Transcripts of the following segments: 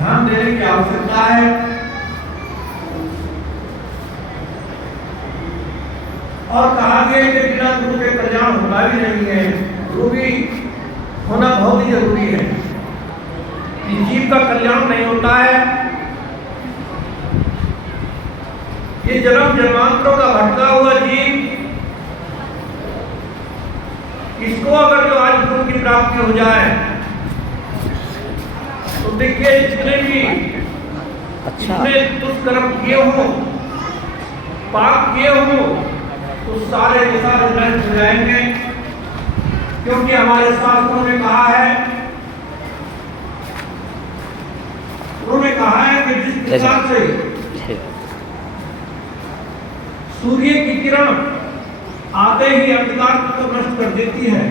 ध्यान देने की आवश्यकता है। और कहा गया कि बिना गुरु के कल्याण होना भी नहीं है, गुरु भी होना बहुत ही जरूरी है। कि जीव का कल्याण नहीं होता है, ये जन्म जन्मांतरों का भटका हुआ जीव, इसको अगर जो आज गुरु की प्राप्ति हो जाए तो देखिए जितने भी इतने दुष्कर्म किए हो, पाप किए हो, तो सारे के सारे नष्ट हो जाएंगे। क्योंकि हमारे शास्त्रों में कहा है, उन्होंने कहा है कि जिस प्रकार से सूर्य की किरण आते ही अंधकार को नष्ट कर देती है,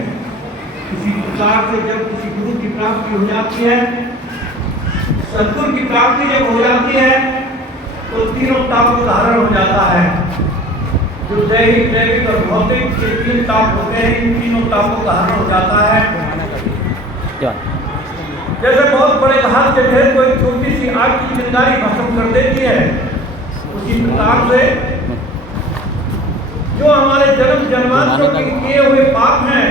इसी प्रकार से जब किसी गुरु की प्राप्ति हो जाती है, सद्गुरु की प्राप्ति जब हो जाती है, तो तीनों तापों का हरण हो जाता है। जो दैहिक दैविक और भौतिक के तीन ताप होते हैं, इन तीनों तापों का हरण हो जाता है। जैसे बहुत बड़े घास के ढेर को एक छोटी सी आग की चिंगारी भस्म कर देती है, उसी प्रकार से जो हमारे जन्म जन्मांतरों के किए हुए पाप हैं,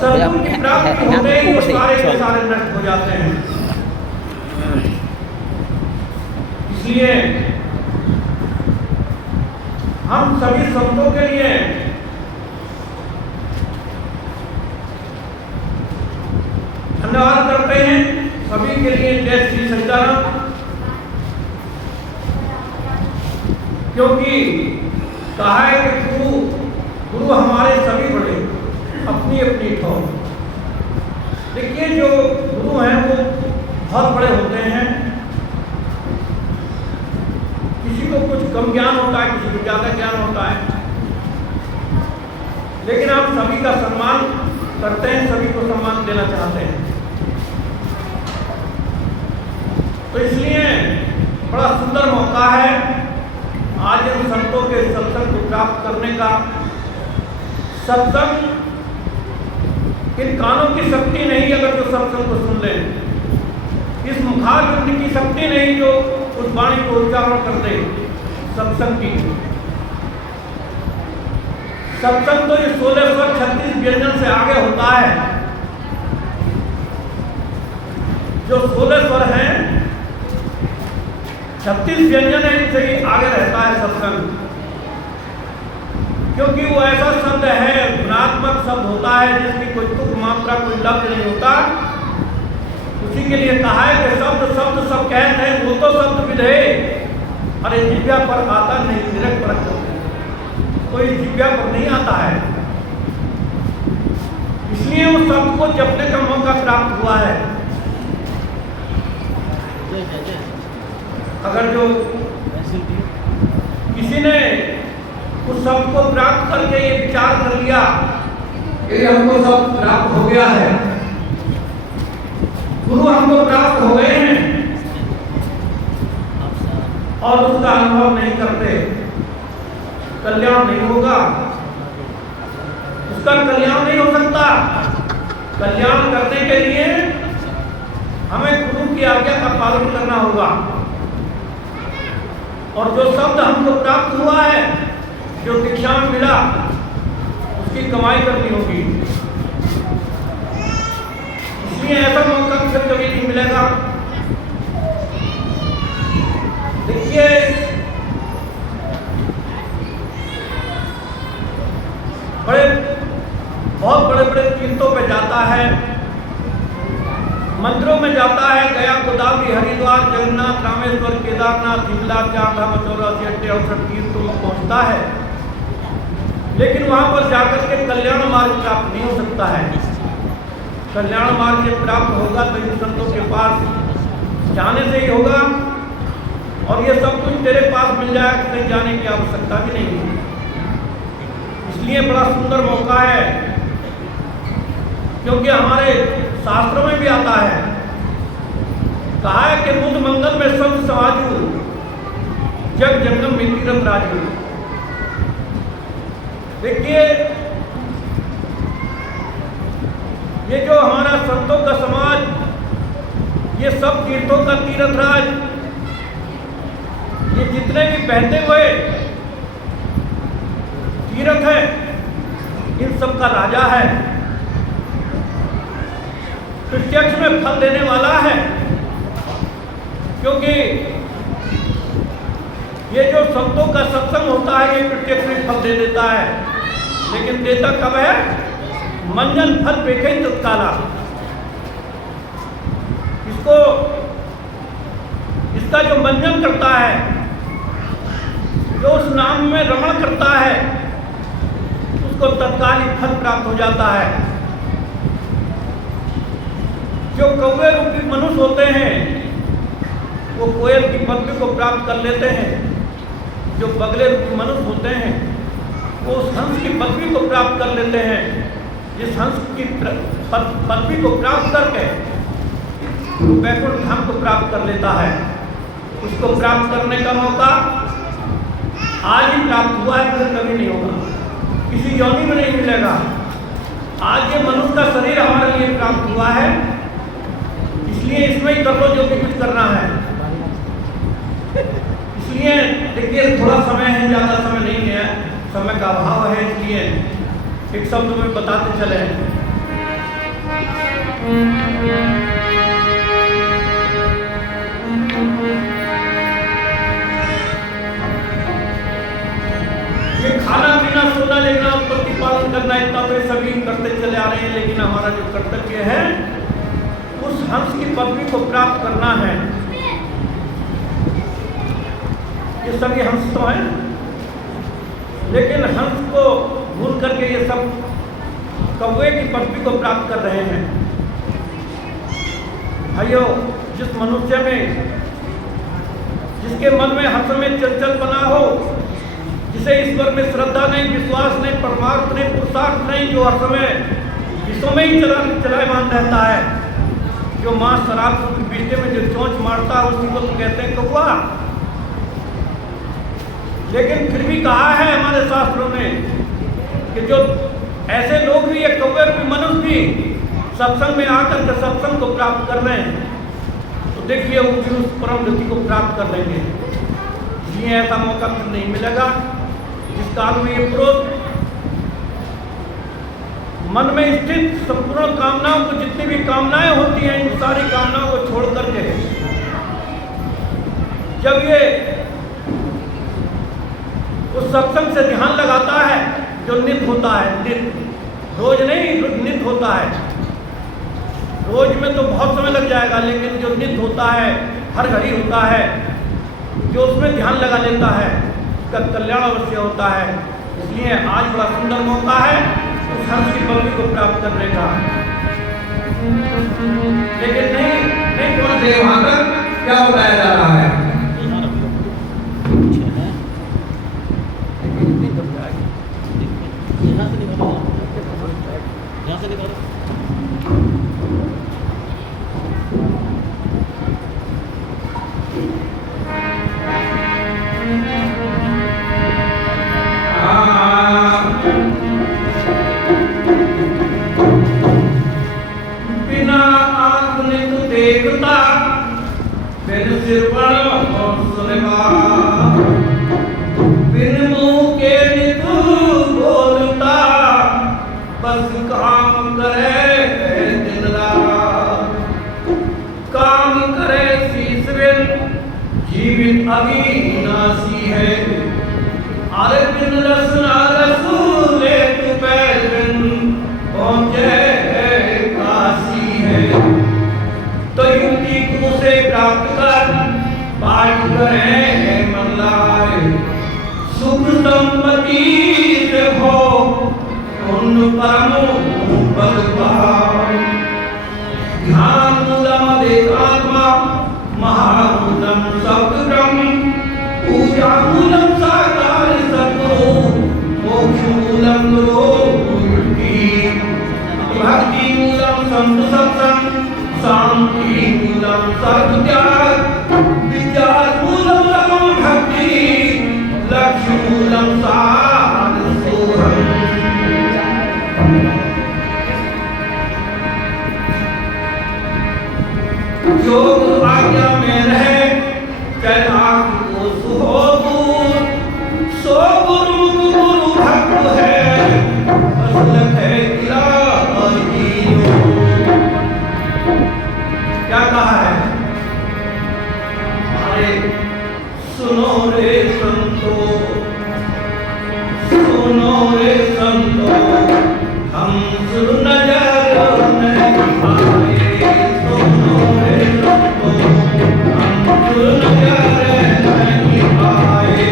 सद्गुरु की प्राप्ति होते ही वो सारे के सारे नष्ट हो जाते हैं। इसलिए हम सभी संतों के लिए धन्यवाद करते हैं, सभी के लिए जय श्री सच्चिदानंद। क्योंकि कहा है कि गुरु हमारे सभी बड़े, अपनी अपनी ठोर। देखिए जो गुरु हैं वो बहुत बड़े होते हैं, किसी को कुछ कम ज्ञान होता है, किसी को ज्यादा ज्ञान होता है, लेकिन आप सभी का सम्मान करते हैं, सभी को सम्मान देना चाहते हैं। तो इसलिए बड़ा सुंदर मौका है आज इन संतों के सत्संग को प्राप्त करने का। सत्संग इन कानों की शक्ति नहीं अगर जो सत्संग को सुन ले, इस मुखारविंद की शक्ति नहीं जो उस वाणी को उच्चारण कर दे सत्संग की। सत्संग तो ये 1636 व्यंजन से आगे होता है। जो 16 स्वर हैं, 36 व्यंजन है, इनसे ही आगे रहता है सत्संग। क्योंकि वो ऐसा शब्द है, गुणात्मक शब्द होता है, जिसकी कोई तुक मात्रा कोई लफ्ज नहीं होता। उसी के लिए कहा है कि शब्द शब्द सब कहते हैं, वो तो शब्द विधे, अरे जिव्या पर आता नहीं निरक पर, कोई जिव्या पर नहीं आता है। इसलिए उस शब्द को जपने का मौका प्राप्त हुआ है। अगर जो किसी ने उस शब्द को प्राप्त करके ये विचार कर लिया कि हमको सब प्राप्त हो गया है, गुरु हमको प्राप्त हो गए हैं, और उसका अनुभव नहीं करते, कल्याण नहीं होगा, उसका कल्याण नहीं हो सकता। कल्याण करने के लिए हमें गुरु की आज्ञा का पालन करना होगा। और जो शब्द हमको प्राप्त हुआ है, जो दीक्षा में मिला, उसकी कमाई करनी होगी। इसलिए ऐसा मौका फिर कभी नहीं मिलेगा। देखिए बहुत बड़े बड़े तीर्थों पे जाता है, मंदिरों में जाता है, गया, गोदावरी, हरिद्वार, जगन्नाथ, रामेश्वर, केदारनाथ, शिमला, 4 धाम, 84 68 तीर्थों में पहुंचता है, लेकिन वहां पर जाकर के कल्याण मार्ग प्राप्त नहीं हो सकता है। कल्याण मार्ग जब प्राप्त होगा तो इन संतों के पास जाने से ही होगा, और ये सब कुछ तेरे पास मिल जाएगा, कहीं जाने की आवश्यकता भी नहीं है। इसलिए बड़ा सुंदर मौका है, क्योंकि हमारे शास्त्रों में भी आता है, कहा है कि मुद मंगल में संत समाजू, जग जंगम में तीरथ राजू। देखिए ये जो हमारा संतों का समाज, ये सब तीर्थों का तीर्थ राज, ये जितने भी बहते हुए तीर्थ है, इन सब का राजा है, प्रत्यक्ष में फल देने वाला है। क्योंकि ये जो संतों का सत्संग होता है, ये प्रत्यक्ष में फल दे देता है, लेकिन देता कब है? मंजन फल पेखे तत्काला। इसको, इसका जो मंजन करता है, जो उस नाम में रमण करता है, उसको तत्काल ही फल प्राप्त हो जाता है। जो कौवे रूपी मनुष्य होते हैं वो कोयल की पदवी को प्राप्त कर लेते हैं, जो बगले रूपी मनुष्य होते हैं वो उस हंस की पदवी को प्राप्त कर लेते हैं। जिस हंस की पदवी को प्राप्त करके वैकुंठ धाम को प्राप्त कर लेता है, उसको प्राप्त करने का मौका आज ही प्राप्त हुआ है, फिर कभी नहीं होगा, किसी योनि में नहीं मिलेगा। आज ये मनुष्य का शरीर हमारे लिए प्राप्त हुआ है, इसलिए इसमें ही कर लो जो भी कुछ करना है। इसलिए देखिए, थोड़ा समय है, ज़्यादा समय नहीं है, समय का अभाव है, इसलिए एक शब्द में बताते चले। ये खाना पीना सोना लेना प्रतिपालन करना इतना तो सभी करते चले आ रहे हैं, लेकिन हमारा जो कर्तव्य है उस हंस की पदवी को प्राप्त करना है। ये सभी हंस तो हैं, लेकिन हंस को भूल करके ये सब कौवे की पदवी को प्राप्त कर रहे हैं। भाइयों, जिस मनुष्य में, जिसके मन में हंस में चंचल बना हो, जिसे ईश्वर में श्रद्धा नहीं, विश्वास नहीं, परमार्थ नहीं, पुरुषार्थ नहीं, जो हर समय विश्व में ही चलायमान रहता है, जो माँ शराब के बीते में जो चोंच मारता है उसी को तो कहते हैं कौवा। लेकिन फिर भी कहा है हमारे शास्त्रों में कि जो ऐसे लोग भी, एक कौवे रूपी मनुष्य भी सत्संग में आकर के सत्संग को प्राप्त कर रहे हैं, तो देखिए उनकी उस परम गति को प्राप्त कर लेंगे। ये ऐसा मौका फिर नहीं मिलेगा जिस काल में ये पुरुष मन में स्थित संपूर्ण कामनाओं को, जितनी भी कामनाएं होती हैं, इन सारी कामनाओं को छोड़ करके जब ये उस सत्संग से ध्यान लगाता है, जो नित्य होता है, नित्य, रोज नहीं, नित्य होता है। रोज में तो बहुत समय लग जाएगा, लेकिन जो नित्य होता है, हर घड़ी होता है, जो उसमें ध्यान लगा लेता है, उसका कल्याण अवश्य होता है। इसलिए आज बड़ा सुंदर मौका है उस हंस की पदवी को प्राप्त करने का। लेकिन नहीं पहुंचे वहां तक, क्या बताया जा रहा है? अविनाशी है, अरे बिन रसना रसूले तू बैठन पहुंचे काशी है। तो युक्ति को से प्राप्त कर पाठ करें मन लाए, सुख संपत्ति से हो उन परमो पद पाए। ध्यान मूलम एकात्मा, महामूलम सब्रह्म, पूजा मूलम साकार सद्गुरु, मोक्ष मूलम गुरुर्मुक्ति, भक्ति मूलम संत सत्संग, शांति मूलम सद्त्याग, विचार मूलम परम भक्ति, लक्ष्य मूलम सार सोहम। जो आज्ञा में रहे कैलाश को सुहो दूर, सो गुरुमुख गुरु भक्त है, मसलक है इलाहियों। क्या कहा है? अरे सुनो रे संतो, सुनो रे संतो, हम सुन नजर नहीं आए। सुनो रे संतो, हम सुन नजर नहीं आए।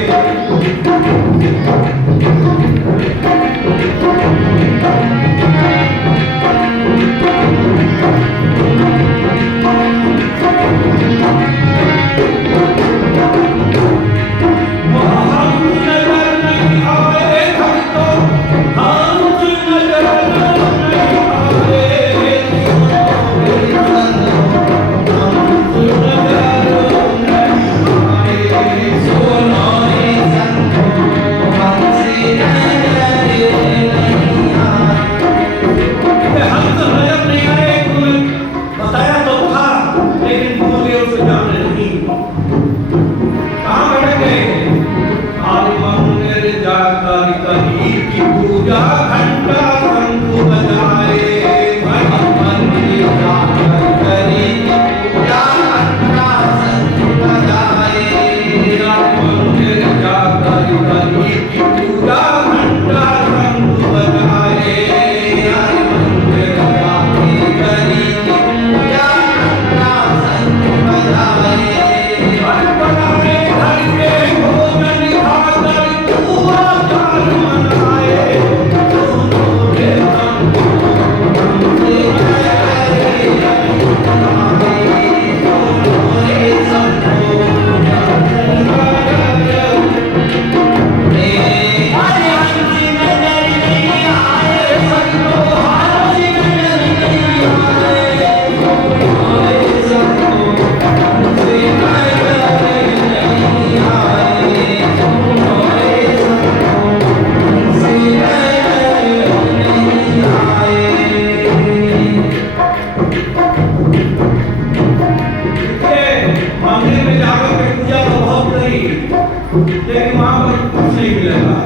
लेकिन वहां पर कुछ नहीं मिलेगा।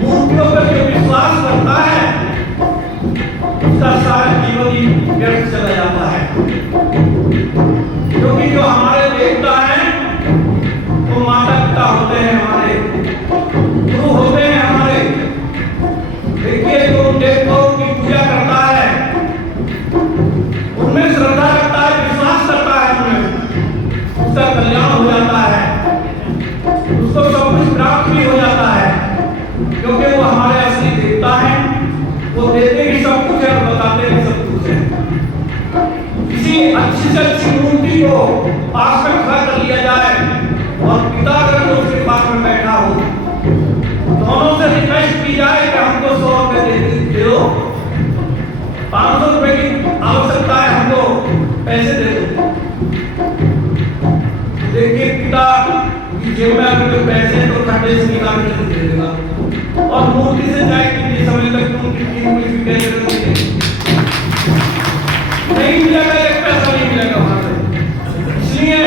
मूर्तियों पर जो विश्वास करता है उसका सारा जीवन ही व्यर्थ चला जाता है, क्योंकि जो हमारे देवता हैं वो माता पिता होते हैं, हमारे गुरु होते हैं हमारे। देखिए जो देवताओं की पूजा करता है उनमें श्रद्धा रखता है, विश्वास करता है, उनमें उसका कल्याण हो जाता है, उसको सब कुछ प्राप्त भी हो जाता है, क्योंकि वो हमारे असली देवता हैं। वो देते ही सब कुछ है और बताते भी सब कुछ है। किसी अच्छी से अच्छी मूर्ति को पास में खड़ा कर लिया जाए और पिता अगर उसके पास में बैठा हो, दोनों से रिक्वेस्ट की जाए कि हमको 100 रुपए दे दो, 500 रुपए की आवश्यकता है, हमको पैसे दे दो। देखिए पिता की जेब में अगर कोई पैसे हैं तो खड्डे से निकाल के दे देगा, और मूर्ति से चाहे कितनी समय तक तुम कितनी कुछ भी कह रहे नहीं मिलेगा, एक पैसा नहीं मिलेगा वहां से। इसलिए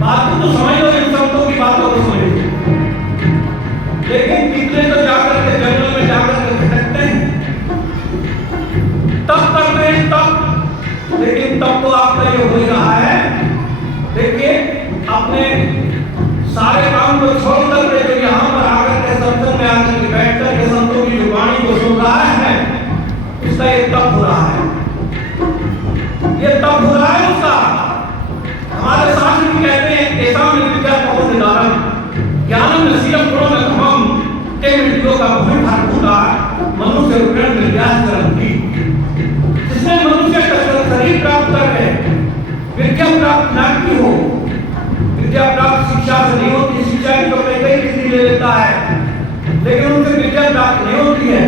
बात को तो समझ लो, इन संतों की बातों को समझ लो, लेकिन कितने तो जाकर के जंगल में जाकर के भटकते हैं, तब करते हैं तब, लेकिन तब तो आपका ये हो ही रहा है। देखिए अपने सारे काम को छोड़ करके जो यहाँ पर आकर के सत्संग में आकर के बैठ कर के संतों की जो वाणी को सुन रहा है, उसका ये तप हो रहा है, ये तप हो रहा है उसका। हमारे शास्त्र भी कहते हैं ऐसा में विद्या पवन निदानम ज्ञानम नसीलम गुणम ते मृत्यों का भूमि भरपूरा मनुष्य रूपेण निर्यास करती। जिसने मनुष्य का शरीर प्राप्त करके विद्या प्राप्त ना की हो, विद्या प्राप्त शिक्षा से नहीं होती, शिक्षा की तो कई डिग्री ले लेता है, लेकिन उनसे विद्या प्राप्त नहीं होती है।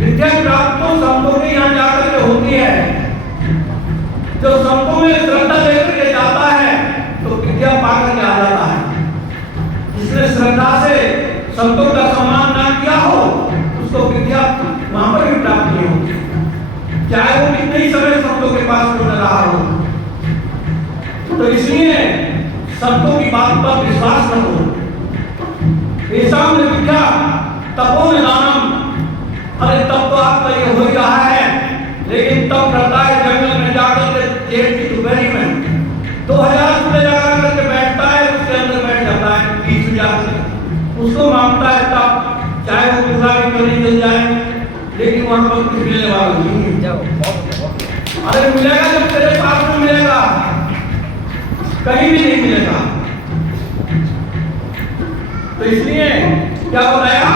विद्या प्राप्त तो संतों के यहाँ जाकर के होती है। जो संतों में श्रद्धा लेकर के जाता है तो विद्या पाकर के आ जाता है। जिसने श्रद्धा से संतों का सम्मान ना किया हो उसको विद्या वहां पर भी प्राप्त नहीं होती, चाहे वो कितने सही समय शब्दों के पास में रहा हूं। तो इसलिए शब्दों की बात पर विश्वास न हो। ईसाम ने लिखा तपो निदानम, अरे तब तो आपका ये हो ही रहा है, लेकिन तब करता है जंगल में जाकर के जेल की दोपहरी में 2000 चूल्हे लगा करके बैठता है, उसके अंदर बैठ जाता है बीच में जाकर, उसको मांगता है तब चाहे वो पूरा भी कभी मिल जाए, लेकिन वहां पर कुछ मिलने वाला नहीं है। अरे मिलेगा जब तेरे पास में मिलेगा, कहीं भी नहीं मिलेगा। तो इसलिए क्या बताया,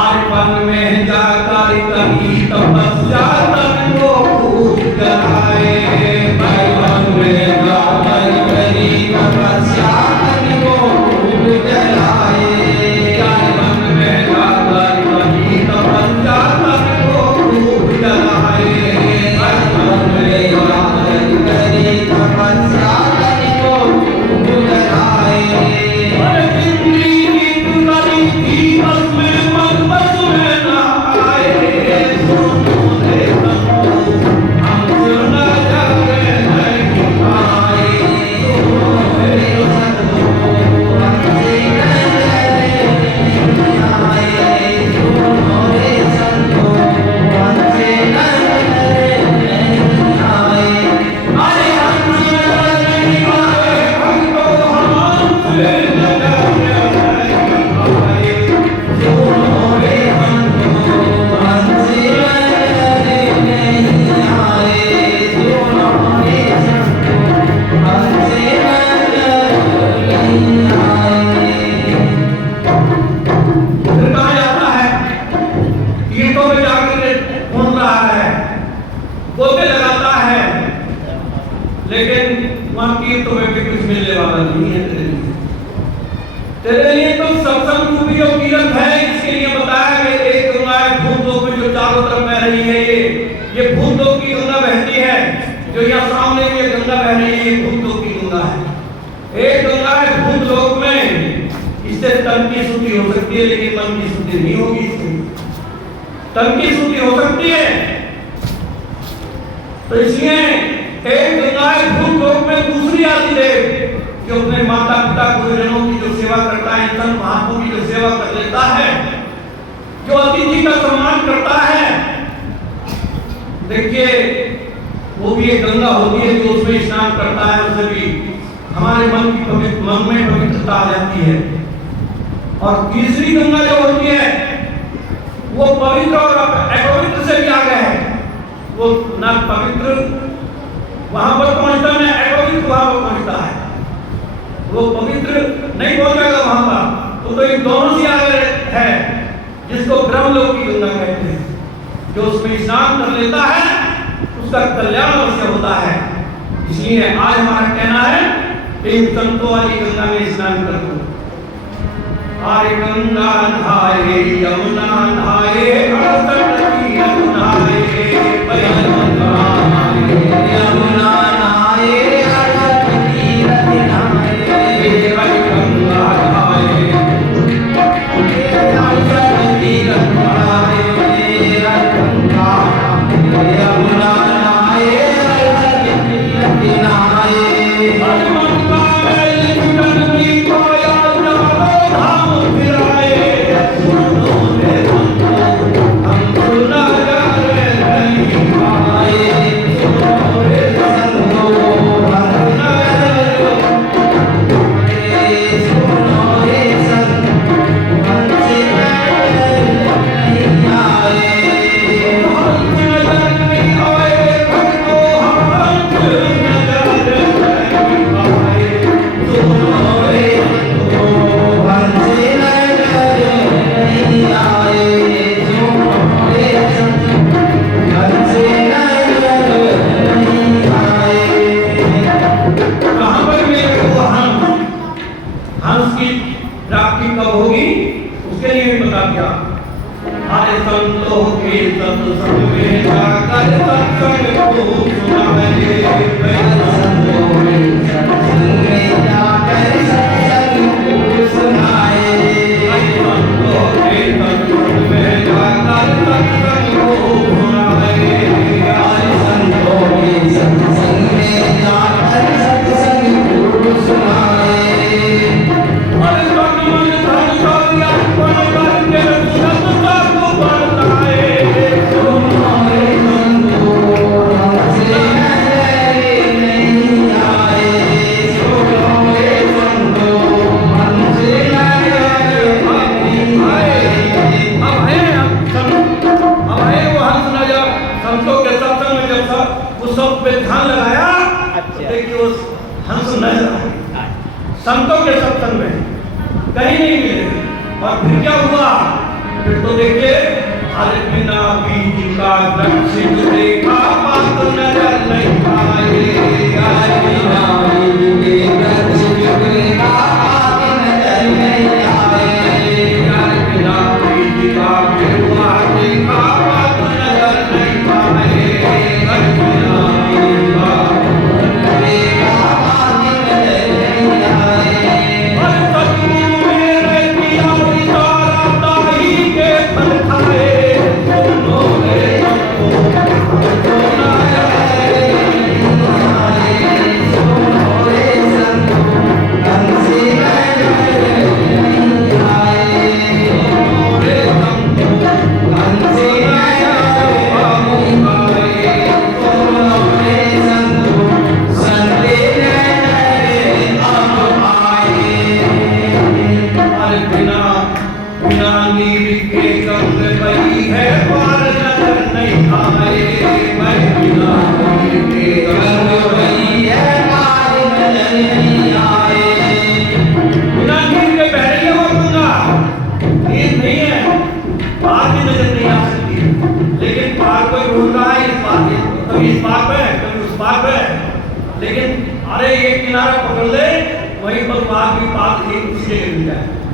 आर्पण में जाकर कहीं तपस्या तन को खूब जलाए, आर्पण में जाकर कहीं तपस्या तन को खूब जलाए, आर्पण में जाकर कहीं तपस्या तन को खूब जलाए, आर्पण में जाकर कहीं तपस्या तन को खूब जलाए। अरे जिंदगी की तुम्हारी जीवन में मन बस में ना आए, सुनो रे संतो हम सुना जागे नहीं आए, सुनो रे संतो हमसे नहीं आए, सुनो रे संतो हमसे नहीं आए। अरे हमसे नहीं आए भक्तो हमसे लेकिन वहां की तो भी कुछ मिलने वाला नहीं है तेरे लिए तो सत्संग रूपी जो कीरत है, इसके लिए बताया कि एक गंगा है भूतलोक में जो चारों तरफ बह रही है, ये भूतलोक की गंगा बहती है, जो यहाँ सामने ये गंगा बह रही है, ये भूतलोक की गंगा है। एक गंगा है भूतलोक में, इससे तन की शुद्धि हो सकती है, लेकिन मन की शुद्धि नहीं होगी। तन की शुद्धि हो सकती है, तो इसलिए एक गंगा है भूतलोक में, दूसरी आती है कि अपने माता पिता गुरुजनों की जो सेवा करता है, संत महात्माओं की जो सेवा कर लेता है, जो अतिथि का सम्मान करता है, देखिए वो भी एक गंगा होती है, जो उसमें स्नान करता है, उससे भी हमारे मन में पवित्रता आ जाती है। और तीसरी गंगा जो होती है वो पवित्र और अपवित्र से भी आगे है, वो ना पवित्र वहां पर पहुंचता है, ना अपवित्र वहां पर पहुंचता है, वो पवित्र नहीं पहुंचेगा वहां पर, तो इन दोनों से आगे है, जिसको ब्रह्मलोक की गंगा कहते हैं। जो उसमें स्नान कर लेता है उसका कल्याण अवश्य होता है। इसलिए आज हमारा कहना है कि इन संतों वाली गंगा में स्नान करो। आए गंगा नहाए यमुना नहाए, अड़सठ तीरथ नहाए, यमुना नहाए, अड़सठ तीरथ नहाए, गंगा नहाए, अड़सठ तीरथ नहाए, गंगा यमुना नहाए, अड़सठ तीरथ नहाए। हम सब पे ध्यान लगाया। अच्छा। देखिए वो हंस नजर आए संतों के सत्संग में कहीं नहीं मिले। और फिर क्या हुआ? फिर तो देखिए अरे बिना बीज का दक्ष देखा बात नजर नहीं आए। अरे बिना बीज के दक्ष देखा बात नजर नहीं आए। अरे बिना बीज का गेरुआ देखा बात नजर नहीं आए। अरे बिना बीज का देखा बात नजर नहीं आए। और सतगुरु मेरे पिया तारा ताही के फल खाए। सुनो रे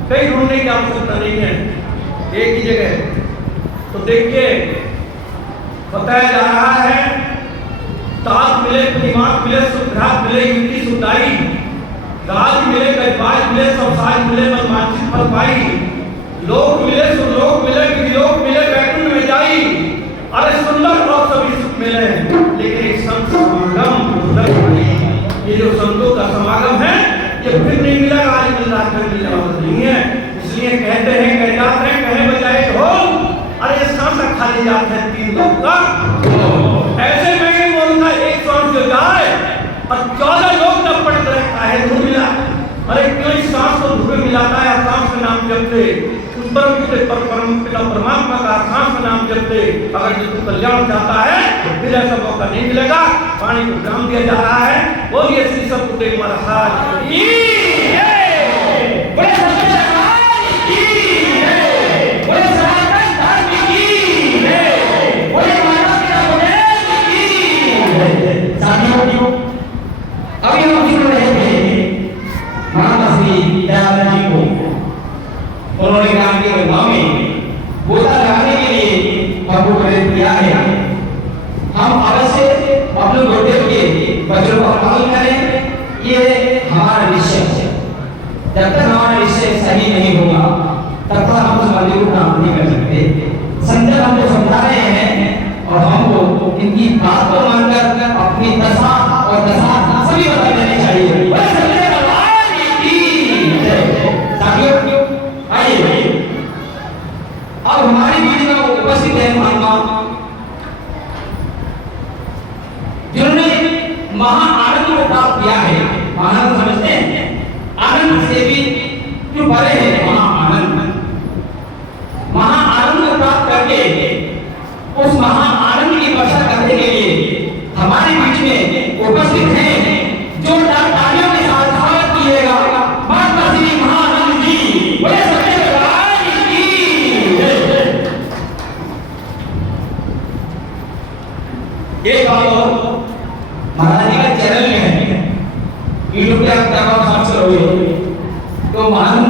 कहीं ढूंढने की आवश्यकता नहीं है, एक ही जगह। तो देखिए बताया जा रहा है तात मिले दिमाग मिले सुधार मिले युक्ति सुधाई राज मिले गजबाज मिले संसार मिले मनमांचित फल पाई लोक मिले सुलोक मिले विलोक मिले वैकुंठ में जाई। अरे सुंदर और सभी सुख मिले लेकिन एक संत समागम ये जो संतों का समागम है ये फिर नहीं मिला। आज मिल रहा है मिलने वाला नहीं है। इसलिए कहते हैं कह जाते हैं कहे बजाए ढोल। अरे सांस खाली जाते हैं 3 लोग का। ऐसे में ही बोलता एक सांस जो जाए और 14 लोग तब पड़ते रहता है धूल मिला। अरे क्यों इस सांस को धूल मिलाता है? सांस का नाम जपते उस परम पिता परमात्मा का सांस का नाम जपते अगर जो तू कल्याण चाहता है फिर ऐसा मौका नहीं मिलेगा। पानी को काम दिया जा रहा है। बोलिए श्री सतगुरुदेव महाराज की जय। बोले सच्चे दरबार की जय। बोले सनातन धर्म की जय। बोले मानव पिता गुरुदेव की जय। साथियों अभी हम सुन रहे थे महात्मा श्री दयानंद जी को। उन्होंने ज्ञान के वैभव में गोता लगाने के लिए हमको प्रेरित किया है। हम अवश्य अपने गुरुदेव के वचनों का पालन करें, ये हमारा निश्चय है। जब तक हमारा निश्चय सही नहीं होगा तब तक हम उस मंदिर को प्राप्त नहीं कर सकते। संजय हमको समझा रहे हैं और हमको इनकी बात को मानकर अपनी दशा और दशा सभी बदल देनी चाहिए। अब हमारी बीच में उपस्थित है महात्मा जिन्होंने महा आनंद को प्राप्त किया है। आनंद समझते हैं? आनंद से भी क्यों परे है महा आनंद। महा आनंद को प्राप्त करके उस महा आनंद की वर्षा करने के लिए हमारे बीच में उपस्थित हैं। जोरदार तालियों के साथ स्वागत कीजिएगा महात्मा श्री महानंद जी। बोले सच्चे दरबार की जय। एक बात और महाराज जी का चैनल में है यूट्यूब पे आप सर्च करोगे तो महानंद